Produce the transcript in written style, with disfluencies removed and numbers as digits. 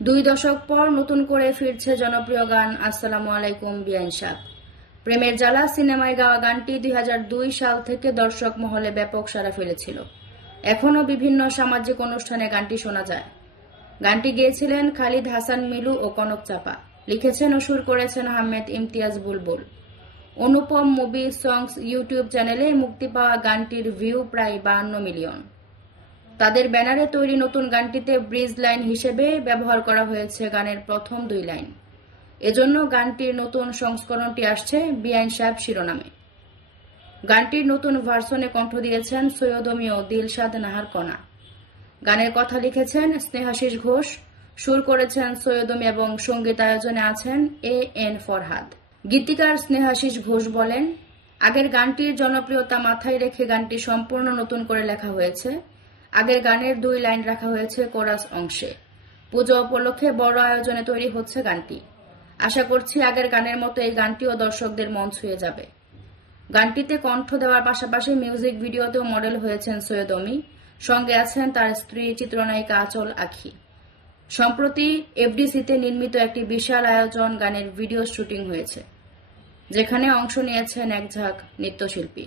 2 দশক পর নতুন করে ফিরছে জনপ্রিয় গান আসসালামু আলাইকুম বিআইন সাহেব। প্রেমের জ্বালা সিনেমায় গাওয়া গানটি 2002 সাল থেকে দর্শক মহলে ব্যাপক সাড়া ফেলেছিল। এখনও বিভিন্ন সামাজিক অনুষ্ঠানে গানটি শোনা যায়। গানটি গেয়েছিলেন খালিদ হাসান মিলু ও কনক চাপা, লিখেছেন ও সুর করেছেন আহমেদ ইমতিয়াজ বুলবুল। অনুপম মুভি সংস ইউটিউব চ্যানেলে মুক্তি পাওয়া গানটির ভিউ প্রায় 52 মিলিয়ন। তাদের ব্যানারে তৈরি নতুন গানটিতে ব্রিজ লাইন হিসেবে ব্যবহার করা হয়েছে গানের প্রথম 2 লাইন। এজন্য গানটির নতুন সংস্করণটি আসছে বিআইন সাহেব শিরোনামে। গানটির নতুন ভার্সনে কণ্ঠ দিয়েছেন সৈয়দ অমি ও দিলশাদ নাহার কণা। গানের কথা লিখেছেন স্নেহাশিস ঘোষ, সুর করেছেন সৈয়দ অমি এবং সঙ্গীত আয়োজনে আছেন এন ফরহাদ। গীতিকার স্নেহাশিস ঘোষ বলেন, আগের গানটির জনপ্রিয়তা মাথায় রেখে গানটি সম্পূর্ণ নতুন করে লেখা হয়েছে। আগের গানের 2 লাইন রাখা হয়েছে কোরাস অংশে। পুজো উপলক্ষে বড় আয়োজনে তৈরি হচ্ছে গানটি। আশা করছি আগের গানের মতো এই গানটিও দর্শকদের মন ছুঁয়ে যাবে। গানটিতে কণ্ঠ দেওয়ার পাশাপাশি মিউজিক ভিডিওতেও মডেল হয়েছেন সৈয়দ অমি, সঙ্গে আছেন তার স্ত্রী চিত্রনায়িকা আঁচল আখি। সম্প্রতি এফডিসিতে নির্মিত একটি বিশাল আয়োজন গানের ভিডিও শুটিং হয়েছে, যেখানে অংশ নিয়েছেন এক ঝাঁক নৃত্যশিল্পী।